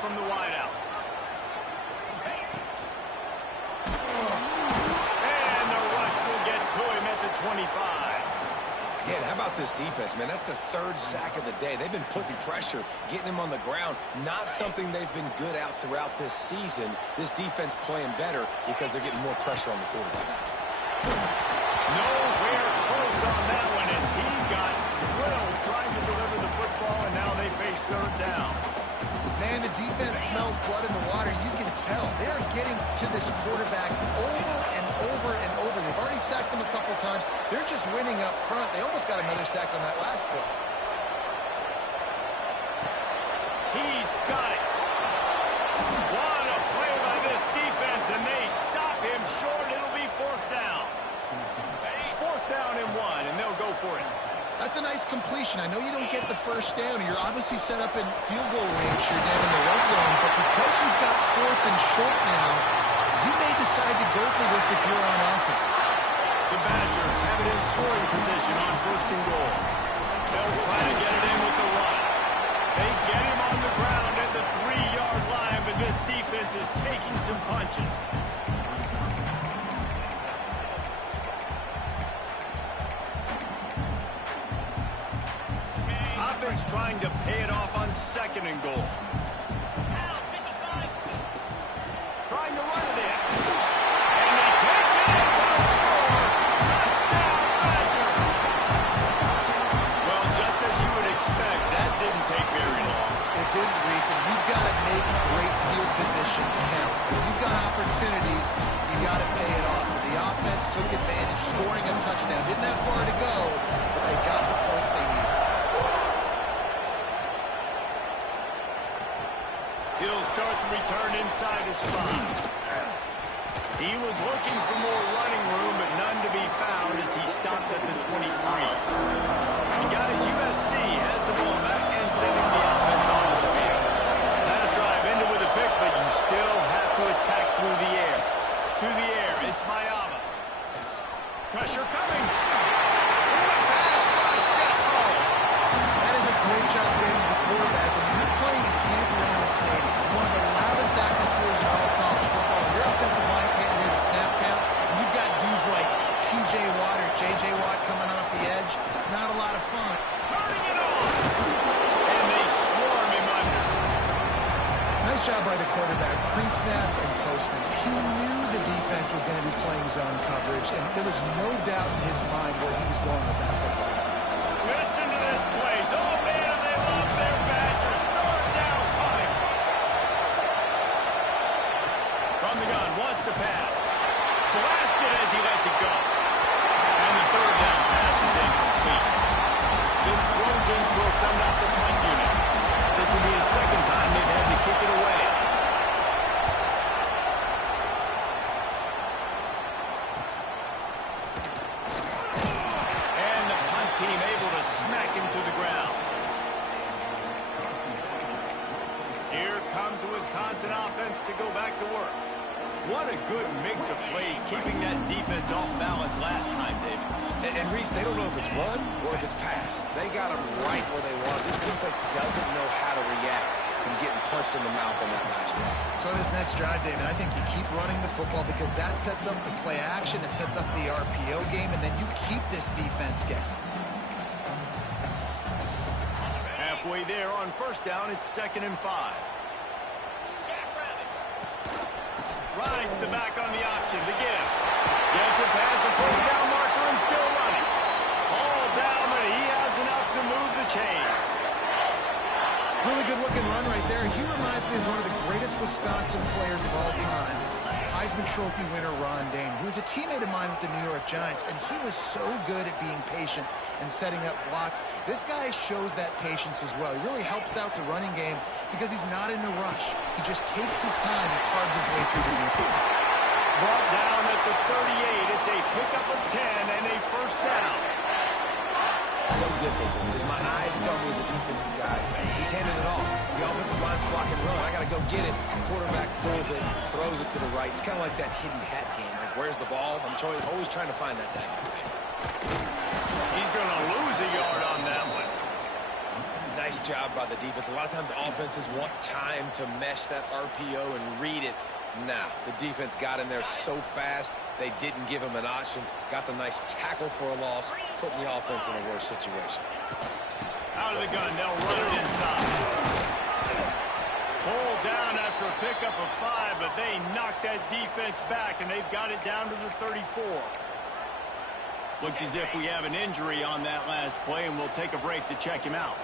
from the wideout. And the rush will get to him at the 25. Yeah, how about this defense, man? That's the third sack of the day. They've been putting pressure, getting him on the ground. Not something they've been good at throughout this season. This defense playing better because they're getting more pressure on the quarterback. Nowhere close on that one as he got drilled trying to deliver the football, and now they face third down. Man, the defense smells blood in the water. You can tell. They're getting to this quarterback over and over and over. They've already sacked him a couple times. They're just winning up front. They almost got another sack on that last play. He's got it. What a play by this defense, and they stop him short. It'll be fourth down. Fourth down and 1, and they'll go for it. That's a nice completion. I know you don't get the first down. You're obviously set up in field goal range. You're down in the red zone. But because you've got fourth and short now, you may decide to go for this if you're on offense. The Badgers have it in scoring position on first and goal. They'll try to get it in with the run. They get him on the ground at the 3-yard line, but this defense is taking some punches. Offense trying to pay it off on second and goal. Trying to run it in. And they catch it in for the score. Touchdown, Badger. Well, just as you would expect, that didn't take very long. It didn't, Reese, and you've got to make great field position count. When you've got opportunities, you got to pay it off. The offense took advantage, scoring a touchdown. Didn't have far to go, but they got the points they needed. He'll start the return inside his spot. He was looking for more running room, but none to be found as he stopped at the 23. He got his USC, has the ball back, and sending the offense on the field. Last drive ended with a pick, but you still have to attack through the air. To the air, it's Mayama. Pressure coming. The pass rush gets home. That is a great job getting to the quarterback. When you're playing in Camp Randall Stadium, one of the loudest atmospheres in all of college football, your offensive line can't hear the snap count, and you've got dudes like T.J. Watt or J.J. Watt coming off the edge. It's not a lot of fun. Turning it on. And they swarm him under. Nice job by the quarterback, pre-snap and post-snap. He knew the defense was going to be playing zone coverage, and there was no doubt in his mind where he was going with that football. Listen to this place. Oh, man, they love their Badgers. Third down coming. From the gun, wants to pass. Blasted as he lets it go. And the third down pass is incomplete. The Trojans will send out the punt unit. This will be the second time they've had to kick it away. And the punt team able to smack him to the ground. Here comes the Wisconsin offense to go back to work. What a good mix of plays, keeping that defense off balance last time, David. And Reese, they don't know if it's run or if it's pass. They got them right where they want. This defense doesn't know how to react to getting punched in the mouth on that last drive. So this next drive, David, I think you keep running the football because that sets up the play action, it sets up the RPO game, and then you keep this defense guessing. Halfway there on first down, it's 2nd and 5. Rides the back on the option, the give. Gets it past the first down marker and still running. All down, but he has enough to move the chains. Really good looking run right there. He reminds me of one of the greatest Wisconsin players of all time, Heisman Trophy winner Ron Dayne, who was a teammate of mine with the New York Giants, and he was so good at being patient and setting up blocks. This guy shows that patience as well. He really helps out the running game because he's not in a rush. He just takes his time and carves his way through the defense. Brought down at the 38. It's a pickup of 10 and a first down. So difficult because my eyes tell me as a defensive guy, he's handing it off. The offensive line's blocking run. I got to go get it. The quarterback pulls it, throws it to the right. It's kind of like that hidden hat game. Like, where's the ball? I'm always trying to find that thing. He's going to lose a yard on that one. Now Nice job by the defense. A lot of times offenses want time to mesh that RPO and read it. Nah, the defense got in there so fast, they didn't give him an option. Got the nice tackle for a loss, putting the offense in a worse situation. Out of the gun, they'll run it inside. Pulled down after a pickup of 5, but they knocked that defense back, and they've got it down to the 34. Looks as if we have an injury on that last play, and we'll take a break to check him out.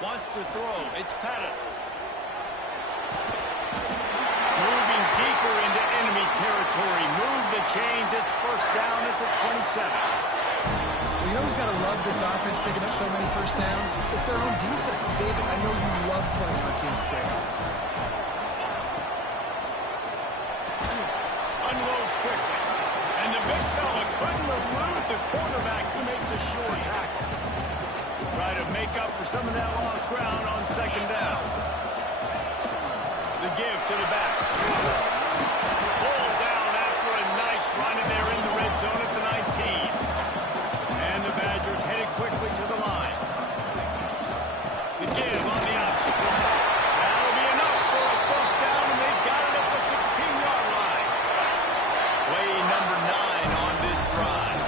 Wants to throw. It's Pettis. Moving deeper into enemy territory. Move the chains. It's first down at the 27. Well, you know who's got to love this offense picking up so many first downs? It's their own defense. David, I know you love playing on teams with great offenses. Unloads quickly. And the big fella couldn't elude the quarterback who makes a short tackle. Try to make up for some of that lost ground on second down. The give to the back. Pulled down after a nice run, and they're in the red zone at the 19. And the Badgers headed quickly to the line. The give on the option. That'll be enough for a first down, and they've got it at the 16-yard line. Play number 9 on this drive.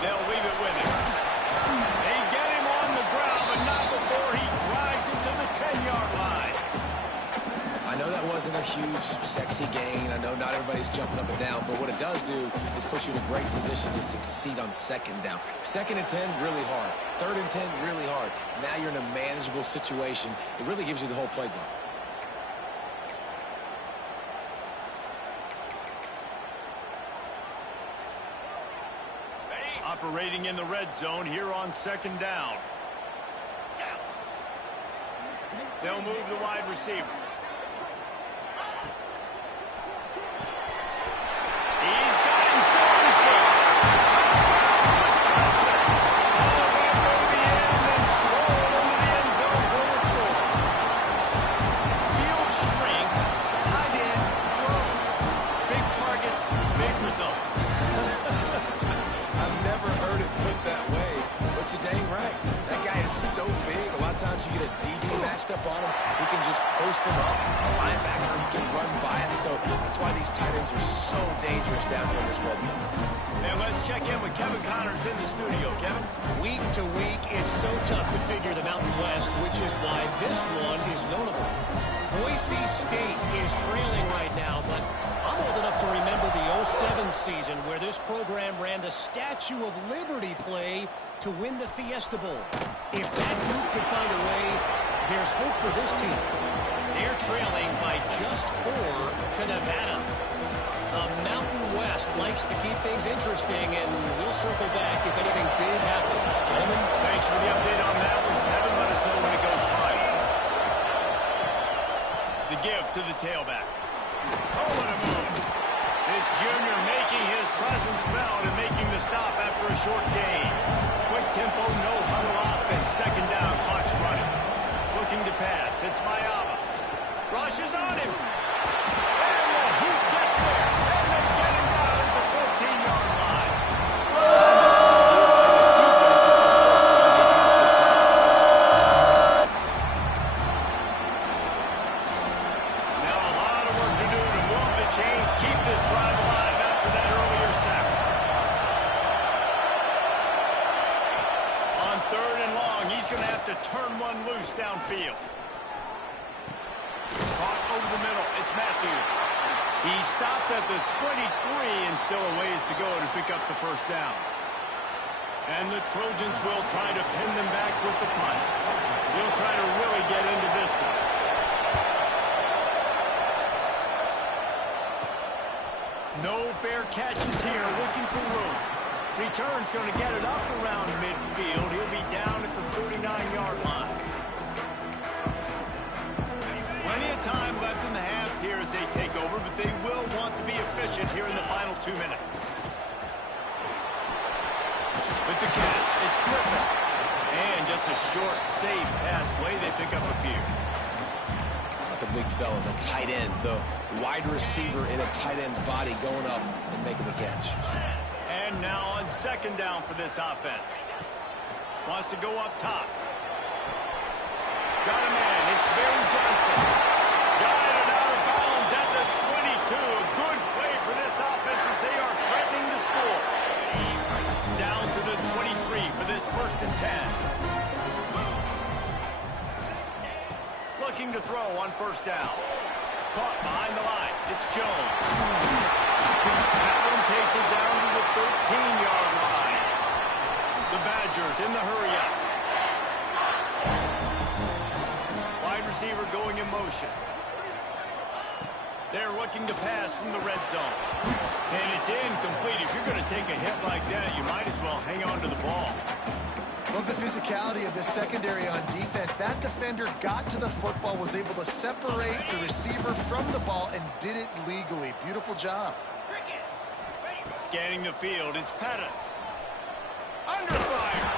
They'll leave it with him. They get him on the ground, but not before he drives it to the 10-yard line. I know that wasn't a huge, sexy gain. I know not everybody's jumping up and down, but what it does do is put you in a great position to succeed on second down. Second and 10, really hard. Third and 10, really hard. Now you're in a manageable situation. It really gives you the whole playbook. Operating in the red zone here on second down. They'll move the wide receiver. He's got him still on his feet. Touchdown, Wisconsin. All the way over the end and stroll into the end zone for the score. Field shrinks. Tight end grows. Big targets, big results. I've never heard it put that way, but you're dang right. That guy is so big. A lot of times you get a DB matched up on him. He can just post him up. A linebacker, he can run by him. So that's why these tight ends are so dangerous down here in this red zone. And let's check in with Kevin Connors in the studio. Kevin? Week to week, it's so tough to figure the Mountain West, which is why this one is notable. Boise State is trailing right now, but I'm old enough to remember the 07 season where this program ran the Statue of Liberty play to win the Fiesta Bowl. If that group could find a way, there's hope for this team. They're trailing by just 4 to Nevada. The Mountain West likes to keep things interesting, and we'll circle back if anything big happens. Gentlemen, Thanks for the update on that one, Kevin. Let us know when it goes final. The give to the tailback. Oh, what a move. This junior making his presence felt and making the stop after a short gain. Quick tempo, no huddle offense. Second down, clock's running. Looking to pass. It's Mayava. Rushes on him. And the Heat gets there. And they get him down at the 14-yard line. Now a lot of work to do to move the chains, keep this drive alive after that earlier sack. On third and long, he's going to have to turn one loose downfield. Caught over the middle. It's Matthews. He stopped at the 23 and still a ways to go to pick up the first down. And the Trojans will try to pin them back with the punt. They'll try to really get into this one. No fair catches here, looking for room. Return's going to get it up around midfield. He'll be down at the 49-yard line. Plenty of time left in the half here as they take over, but they will want to be efficient here in the final 2 minutes. With the catch, it's Griffin. And just a short, safe pass play. They pick up a few. The big fella, the tight end, the wide receiver in a tight end's body going up and making the catch. And now on second down for this offense. Wants to go up top. Got a man. It's Barry Johnson. Got it out of bounds at the 22. A good play for this offense as they are threatening to score. Down to the 23 for this 1st and 10. Looking to throw on 1st down. Caught behind the line. It's Jones. That one takes it down to the 13-yard line. The Badgers in the hurry-up. Wide receiver going in motion. They're looking to pass from the red zone. And it's incomplete. If you're going to take a hit like that, you might as well hang on to the ball. Love the physicality of this secondary on defense. That defender got to the football, was able to separate the receiver from the ball, and did it legally. Beautiful job. Scanning the field, it's Pettis. Under fire.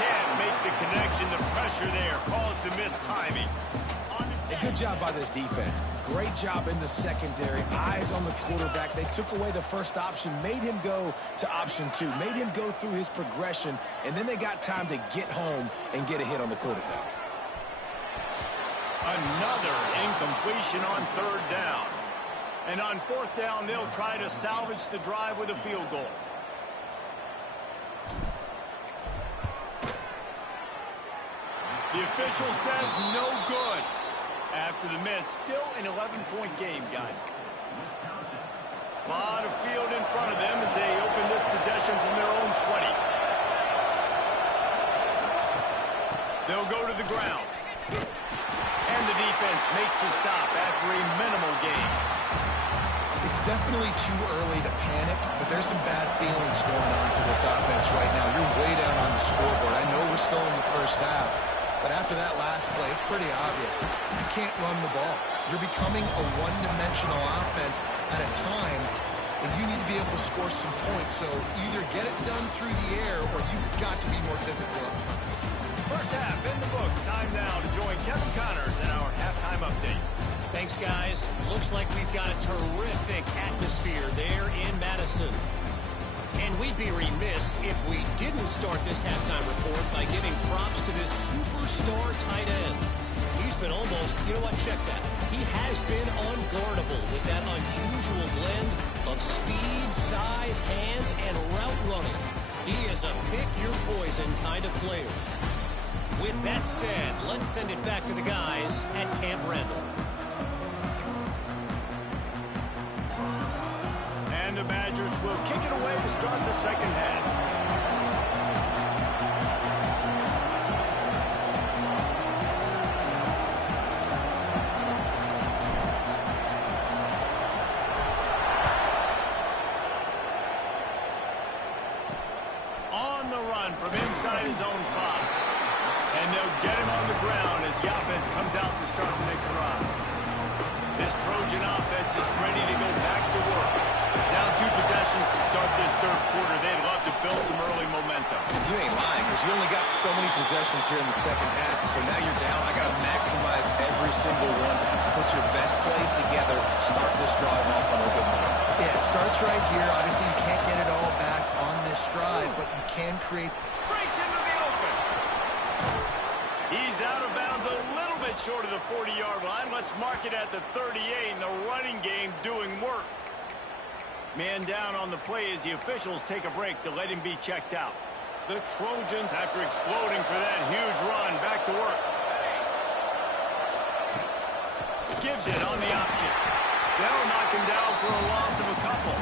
Can't make the connection. The pressure there caused the missed timing. A good job by this defense. Great job in the secondary. Eyes on the quarterback. They took away the first option, made him go to option 2, made him go through his progression, and then they got time to get home and get a hit on the quarterback. Another incompletion on 3rd down. And on 4th down, they'll try to salvage the drive with a field goal. The official says no good. After the miss, still an 11-point game, guys. A lot of field in front of them as they open this possession from their own 20. They'll go to the ground. And the defense makes the stop after a minimal gain. It's definitely too early to panic, but there's some bad feelings going on for this offense right now. You're way down on the scoreboard. I know we're still in the first half, but after that last play, it's pretty obvious. You can't run the ball. You're becoming a one-dimensional offense at a time when you need to be able to score some points. So either get it done through the air or you've got to be more physical up front. First half in the book. Time now to join Kevin Connors in our halftime update. Thanks, guys. Looks like we've got a terrific atmosphere there in Madison. And we'd be remiss if we didn't start this halftime report by giving props to this superstar tight end. He's been almost, you know what, check that. He has been unguardable with that unusual blend of speed, size, hands, and route running. He is a pick-your-poison kind of player. With that said, let's send it back to the guys at Camp Randall. And the Badgers will kick it away to start the second half. On the run from inside his own 5. And they'll get him on the ground as the offense comes out to start the next drive. This Trojan offense is ready to go back to work. Down 2 possessions to start this third quarter. They'd love to build some early momentum. You ain't lying, because you only got so many possessions here in the second half. So now you're down. I got to maximize every single one. Put your best plays together. Start this drive off on a good note. Yeah, it starts right here. Obviously, you can't get it all back on this drive, but you can create. Breaks into the open. He's out of bounds a little bit short of the 40-yard line. Let's mark it at the 38, and the running game doing work. Man down on the play as the officials take a break to let him be checked out. The Trojans, after exploding for that huge run, back to work. Gives it on the option. They'll knock him down for a loss of a couple.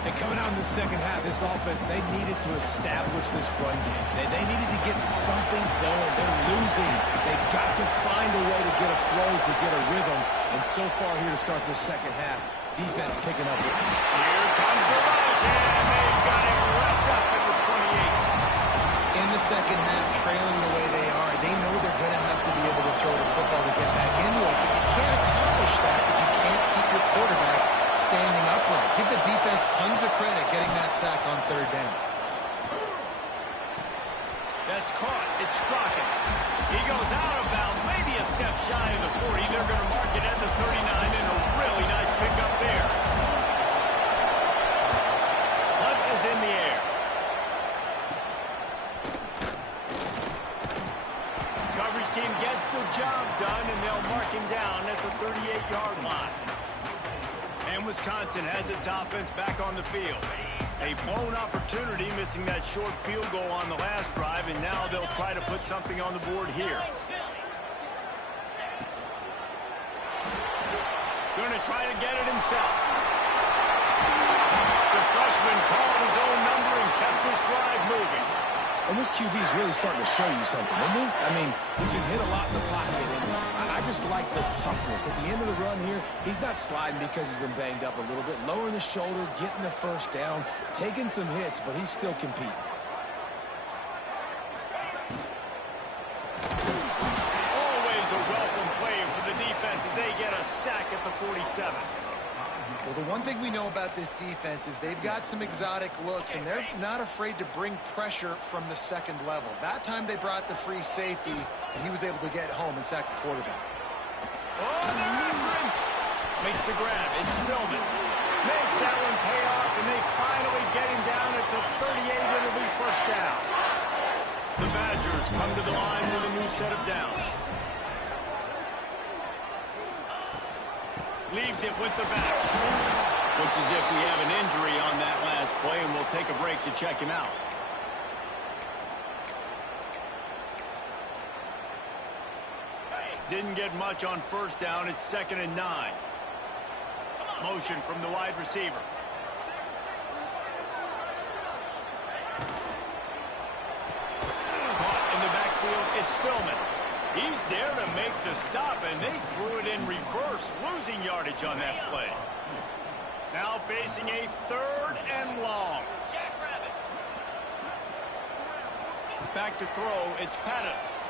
And coming out in the second half, this offense, they needed to establish this run game. They needed to get something going. They're losing. They've got to find a way to get a flow, to get a rhythm. And so far here to start this second half, defense picking up. Here comes the rush, and they've got him wrapped up at the 28. In the second half, trailing the way they are, they know they're going to have to be able to throw the football to get back into it. But you can't accomplish that if you can't keep your quarterback standing upright. Give the defense tons of credit getting that sack on 3rd down. That's caught. It's Strachan. He goes out of bounds, maybe a step shy of the 40. They're going to mark it at the 39, and a really nice pickup there. Hunt is in the air. gets the job done, and they'll mark him down at the 38-yard line. And Wisconsin has its offense back on the field. A blown opportunity, missing that short field goal on the last drive, and now they'll try to put something on the board here. Going to try to get it himself. The freshman called his own number and kept this drive moving. And this QB is really starting to show you something, isn't he? I mean, he's been hit a lot in the pocket, and I just like the toughness. At the end of the run here, he's not sliding because he's been banged up a little bit. Lowering the shoulder, getting the first down, taking some hits, but he's still competing. Always a welcome play for the defense as they get a sack at the 47. Well, the one thing we know about this defense is they've got some exotic looks, and they're not afraid to bring pressure from the second level. That time they brought the free safety, and he was able to get home and sack the quarterback. Oh, they're after him. Makes the grab. It's Spillman. Makes that one pay off, and they finally get him down at the 38. It'll be first down. The Badgers come to the line with a new set of downs. Leaves it with the back. Looks as if we have an injury on that last play, and we'll take a break to check him out. Didn't get much on first down. It's 2nd and 9. Motion from the wide receiver. Caught in the backfield. It's Spillman. He's there to make the stop, and they threw it in reverse, losing yardage on that play. Now facing a 3rd and long. Back to throw, it's Pettis.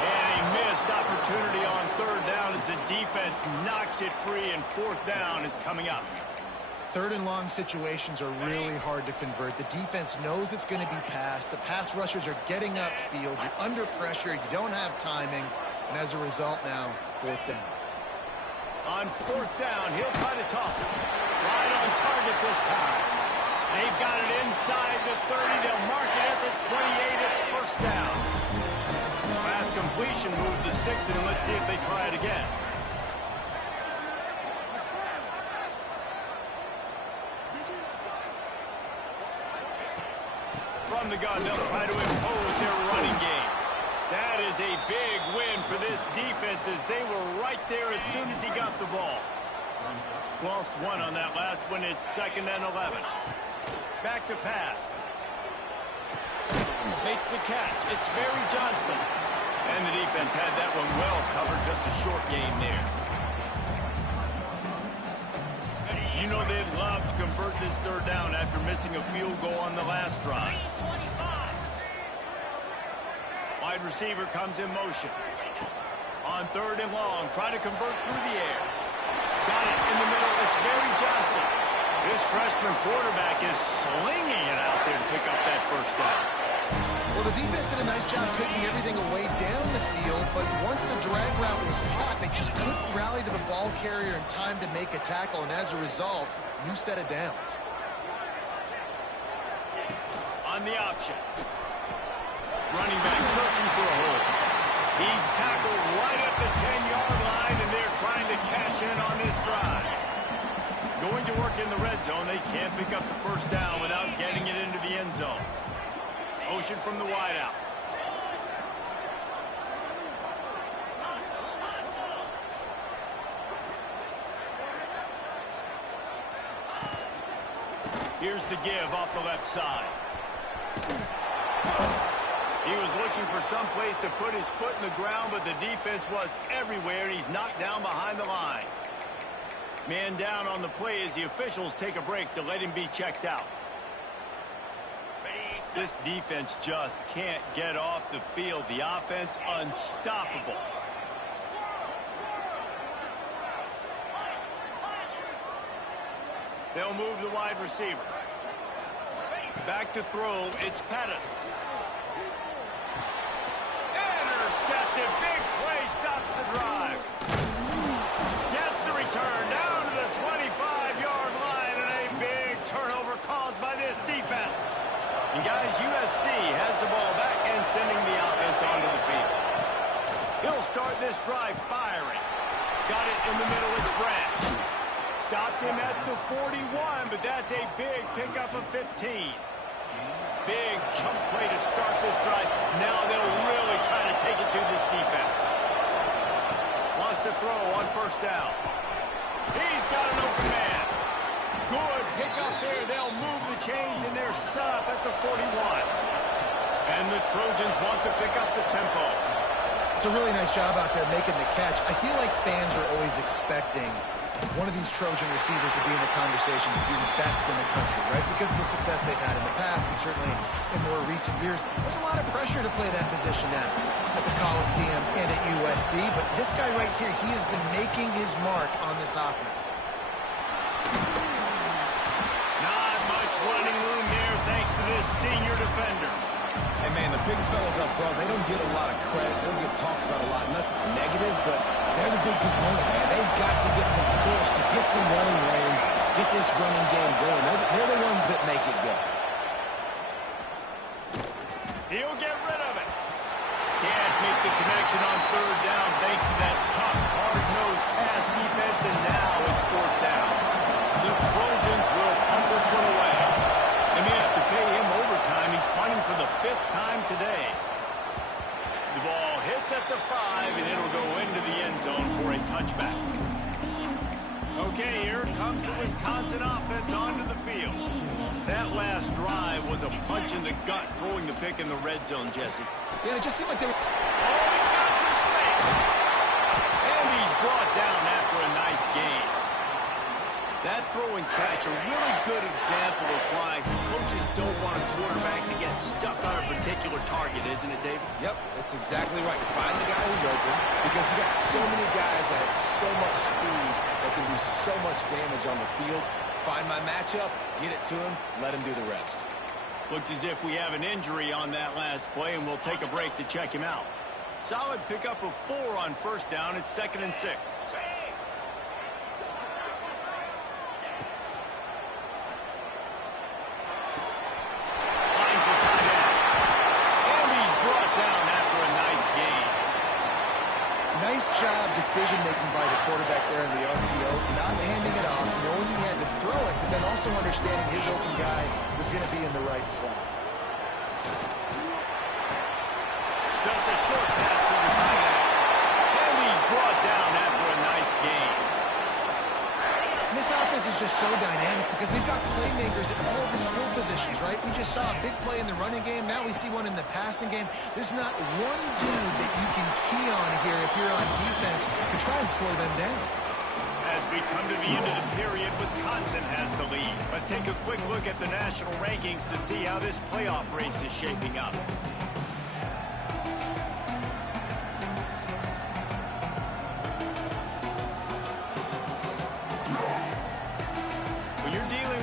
And a missed opportunity on 3rd down as the defense knocks it free, and 4th down is coming up. 3rd and long situations are really hard to convert. The defense knows it's going to be passed. The pass rushers are getting upfield. You're under pressure. You don't have timing. And as a result now, 4th down. On 4th down, he'll try to toss it. Right on target this time. They've got it inside the 30. They'll mark it at the 28. It's first down. Fast completion move the sticks, and let's see if they try it again. From the gun, they'll try to impose their running game. That is a big win for this defense as they were right there as soon as he got the ball. Lost one on that last one. It's 2nd and 11. Back to pass. Makes the catch. It's Barry Johnson. And the defense had that one well covered. Just a short game there. You know they'd love to convert this 3rd down after missing a field goal on the last drive. Wide receiver comes in motion. On 3rd and long, try to convert through the air. Got it in the middle. It's Barry Johnson. This freshman quarterback is slinging it out there to pick up that first down. Well, the defense did a nice job taking everything away down the field, but once the drag route was caught, they just couldn't rally to the ball carrier in time to make a tackle, and as a result, new set of downs. On the option. Running back searching for a hole. He's tackled right at the 10-yard line, and they're trying to cash in on this drive. Going to work in the red zone. They can't pick up the first down without getting it into the end zone. Motion from the wideout. Here's the give off the left side. He was looking for some place to put his foot in the ground, but the defense was everywhere, and he's knocked down behind the line. Man down on the play as the officials take a break to let him be checked out. This defense just can't get off the field. The offense unstoppable. They'll move the wide receiver. Back to throw, it's Pettis. Intercepted, big play, stops the drive. Gets the return down to the 25-yard line, and a big turnover caused by this defense. And guys, USC has the ball back and sending the offense onto the field. He'll start this drive firing. Got it in the middle, it's Branch. Stopped him at the 41, but that's a big pickup of 15. Big chunk play to start this drive. Now they'll really try to take it to this defense. Wants to throw on first down. He's got an open man. Good pickup there. They'll move the chains and they're set up at the 41. And the Trojans want to pick up the tempo. It's a really nice job out there making the catch. I feel like fans are always expecting one of these Trojan receivers to be in the conversation of being best in the country, right? Because of the success they've had in the past and certainly in more recent years. There's a lot of pressure to play that position now at the Coliseum and at USC. But this guy right here, he has been making his mark on this offense. Not much running room there thanks to this senior defender. Hey, man, the big fellas up front, they don't get a lot of credit. They don't get talked about a lot unless it's negative, but they're the big component, man. They've got to get some push, to get some running lanes, get this running game going. They're the ones that make it go. He'll get rid of it. Can't make the connection on third down thanks to that tough, hard-nosed pass defense, and now it's fourth down. The Trojans will punt this one away. They may have to pay him overtime. He's punting for the 5th time today. The ball hits at the 5, and it'll go into the end zone for a touchback. Okay, here comes the Wisconsin offense onto the field. That last drive was a punch in the gut, throwing the pick in the red zone, Jesse. Yeah, it just seemed like they were... Oh, he's got some space. And he's brought down after a nice gain. That throw and catch, a really good example of why coaches don't want a quarterback to get stuck on a particular target, isn't it, David? Yep, that's exactly right. Find the guy who's open because you got so many guys that have so much speed that can do so much damage on the field. Find my matchup, get it to him, let him do the rest. Looks as if we have an injury on that last play, and we'll take a break to check him out. Solid pickup of 4 on first down. It's 2nd and 6. Job decision-making by the quarterback there in the RPO, not handing it off, knowing he had to throw it, but then also understanding his open guy was going to be in the right flat. Just a short pass to the tight end. And he's brought down after a nice gain. And this offense is just so dynamic because they've got playmakers at all the skill positions, right? We just saw a big play in the running game. Now we see one in the passing game. There's not one dude that you can key on here if you're on defense to try and slow them down. As we come to the end of the period, Wisconsin has the lead. Let's take a quick look at the national rankings to see how this playoff race is shaping up.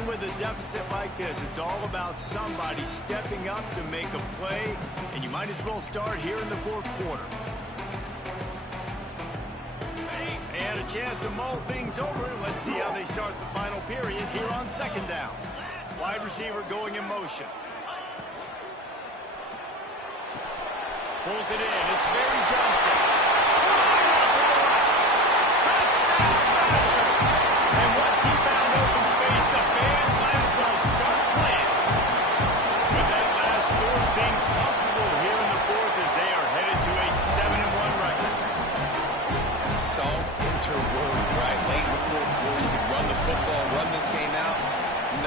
With a deficit like this, it's all about somebody stepping up to make a play, and you might as well start here in the 4th quarter. And a chance to mull things over. Let's see how they start the final period here on 2nd down. Wide receiver going in motion. Pulls it in. It's Barry Johnson. Touchdown, Badger! And once he found open space, the band might as well start playing. With that last score, things comfortable here in the 4th as they are headed to a 7-1 record. Salt interwove, right? Late in the 4th quarter, you can run the football, run this game out.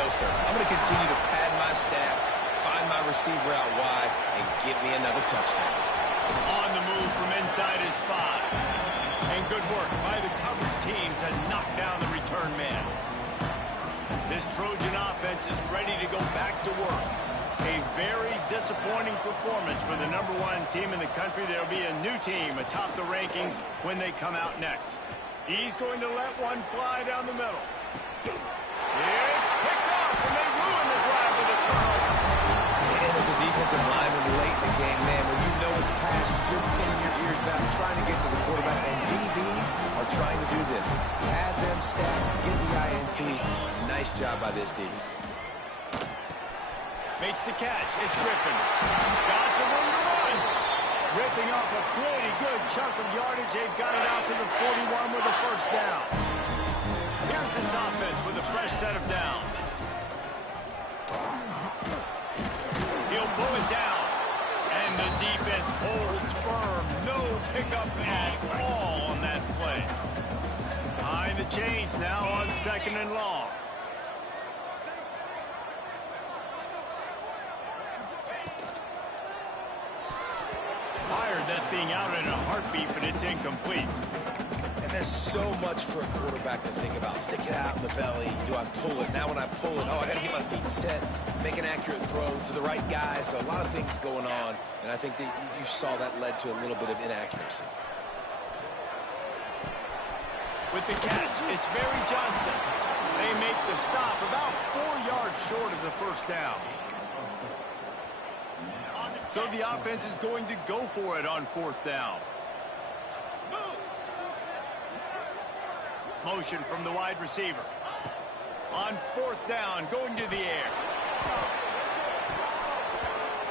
No, sir. I'm going to continue to pad my stats, find my receiver out wide, and get me another touchdown. On the move from inside his 5. And good work by the coverage team to knock down the return man. This Trojan offense is ready to go back to work. A very disappointing performance for the #1 team in the country. There'll be a new team atop the rankings when they come out next. He's going to let one fly down the middle. It's picked up, and they ruin the drive with a turnover. And as a defensive lineman late in the game, man, when you know it's passed, you're pinning your ears back, trying to get to the quarterback, and DBs are trying to do this. Add them stats, get the INT. Nice job by this D. Makes the catch. It's Griffin. Got some room to run. Ripping off a pretty good chunk of yardage. They've got it out to the 41 with a first down. Here's this offense with a fresh set of downs. He'll pull it down. And the defense holds firm. No pickup at all on that play. Behind the chains now on 2nd and long. Fired that thing out in a heartbeat, but it's incomplete. And there's so much for a quarterback to think about. Stick it out in the belly. Do I pull it? Now when I pull it, I got to get my feet set, make an accurate throw to the right guy. So a lot of things going on, and I think that you saw that led to a little bit of inaccuracy. With the catch, it's Barry Johnson. They make the stop about 4 yards short of the first down. So the offense is going to go for it on 4th down. Motion from the wide receiver. On 4th down, going to the air.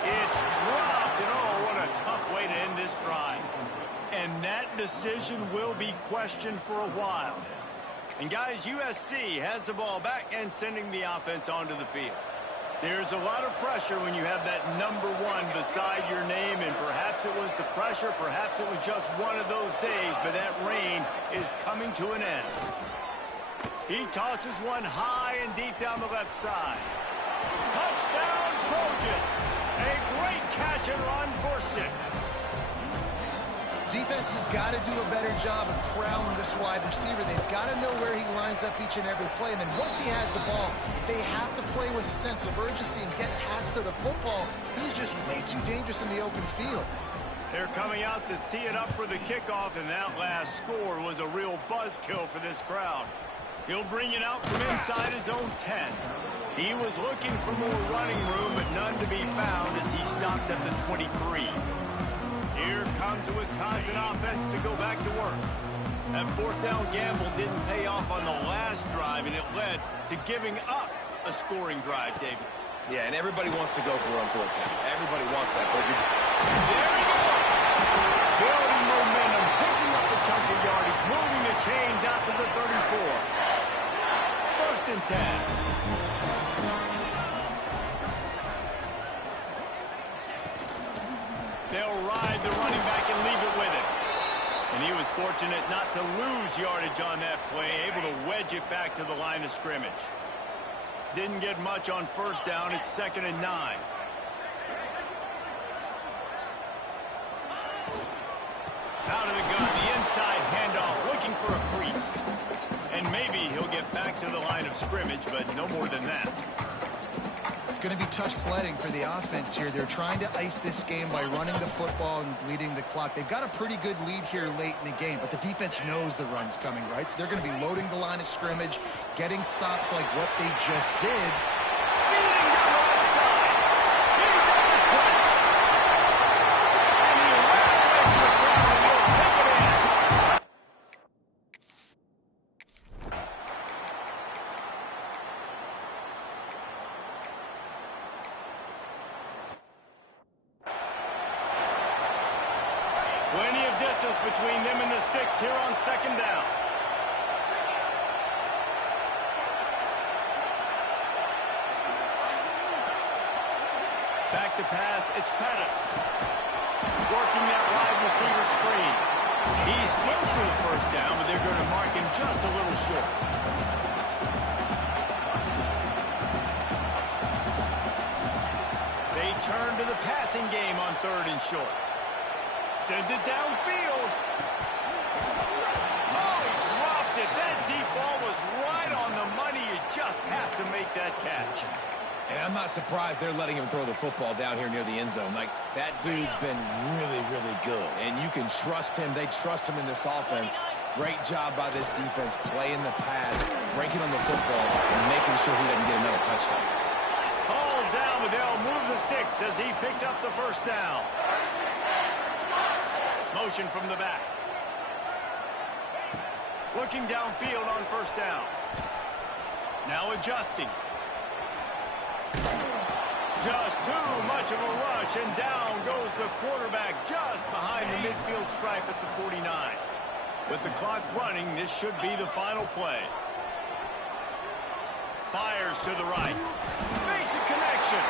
It's dropped, and oh, what a tough way to end this drive. And that decision will be questioned for a while. And guys, USC has the ball back and sending the offense onto the field. There's a lot of pressure when you have that number 1 beside your name, and perhaps it was the pressure, perhaps it was just one of those days, but that reign is coming to an end. He tosses one high and deep down the left side. Touchdown, Trojans! A great catch and run for 6. Defense has got to do a better job of corralling this wide receiver. They've got to know where he lines up each and every play. And then once he has the ball, they have to play with a sense of urgency and get hats to the football. He's just way too dangerous in the open field. They're coming out to tee it up for the kickoff, and that last score was a real buzzkill for this crowd. He'll bring it out from inside his own 10. He was looking for more running room, but none to be found as he stopped at the 23. Here comes the Wisconsin offense to go back to work. That 4th down gamble didn't pay off on the last drive, and it led to giving up a scoring drive, David. Yeah, and everybody wants to go for it on 4th down. Everybody wants that. But there he goes! Building momentum, picking up a chunk of yardage, moving the chains out to the 34. 1st and 10. They'll ride the running back and leave it with him. And he was fortunate not to lose yardage on that play, able to wedge it back to the line of scrimmage. Didn't get much on 1st down. It's 2nd and 9. Out of the gun, the inside handoff, looking for a crease. And maybe he'll get back to the line of scrimmage, but no more than that. It's going to be tough sledding for the offense here. They're trying to ice this game by running the football and bleeding the clock. They've got a pretty good lead here late in the game, but the defense knows the run's coming, right? So they're going to be loading the line of scrimmage, getting stops like what they just did. Speeding down the right side. He's at the 20. And he ran away from the crowd, and he'll take it in. Plenty of distance between them and the sticks here on 2nd down. Back to pass, it's Pettis. Working that wide receiver screen. He's close to the 1st down, but they're going to mark him just a little short. They turn to the passing game on 3rd and short. Sends it downfield. Oh, he dropped it. That deep ball was right on the money. You just have to make that catch. And I'm not surprised they're letting him throw the football down here near the end zone. Like, that dude's been really, really good. And you can trust him. They trust him in this offense. Great job by this defense playing the pass, breaking on the football, and making sure he doesn't get another touchdown. Hold down, but they'll move the sticks as he picks up the 1st down. Motion from the back. Looking downfield on 1st down. Now adjusting. Just too much of a rush, and down goes the quarterback just behind the midfield stripe at the 49. With the clock running, this should be the final play. Fires to the right. Makes a connection.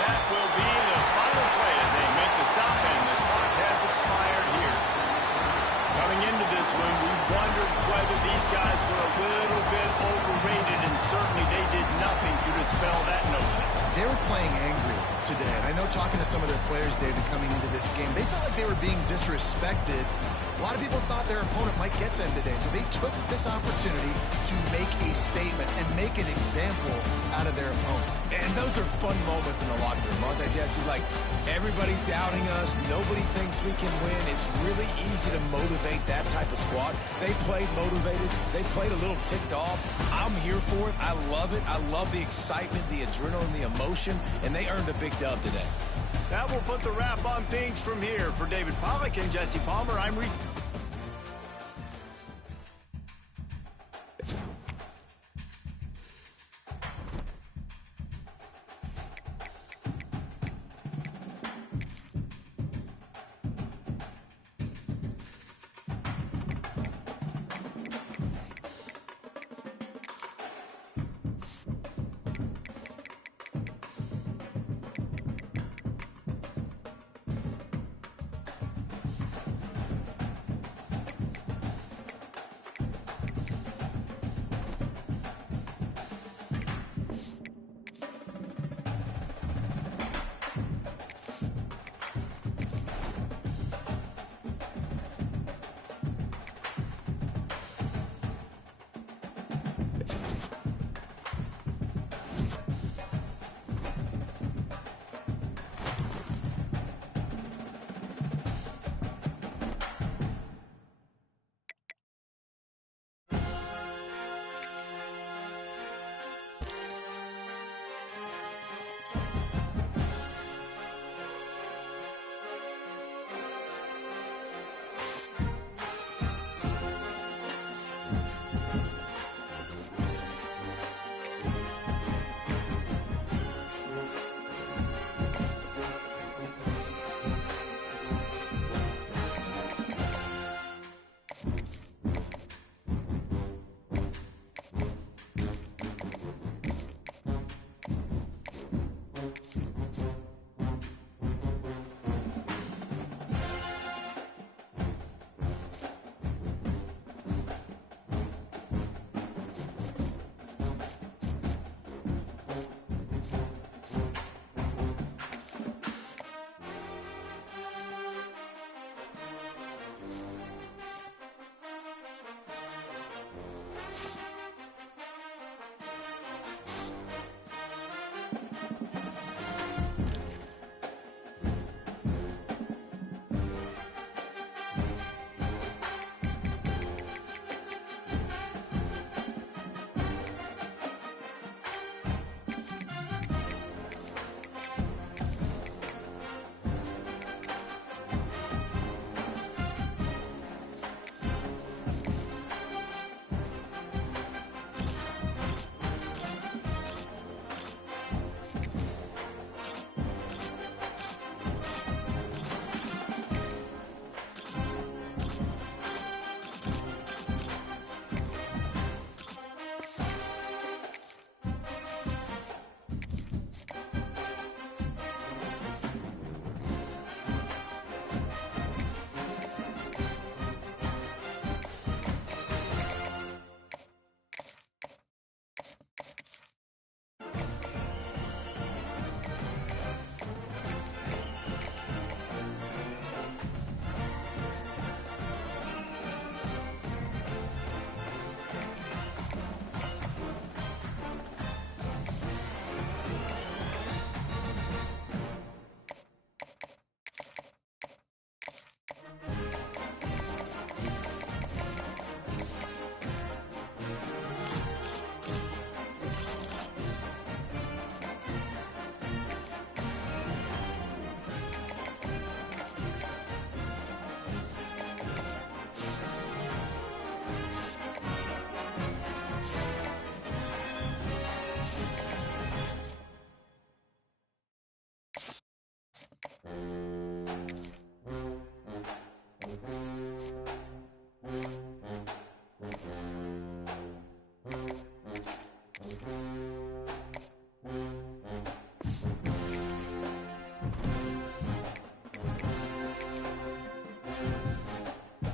That will be the final play as they meant to stop, and the clock has expired here. Coming into this one, we wondered whether these guys were a little bit overrated, and certainly they did nothing to dispel that notion. They were playing angry today, and I know talking to some of their players, David, coming into this game, they felt like they were being disrespected. A lot of people thought their opponent might get them today, so they took this opportunity to make a statement and make an example out of their opponent. And those are fun moments in the locker room, aren't they, Jesse? Like, everybody's doubting us. Nobody thinks we can win. It's really easy to motivate that type of squad. They played motivated. They played a little ticked off. I'm here for it. I love it. I love the excitement, the adrenaline, the emotion, and they earned a big dub today. That will put the wrap on things from here. For David Pollack and Jesse Palmer, I'm Reese.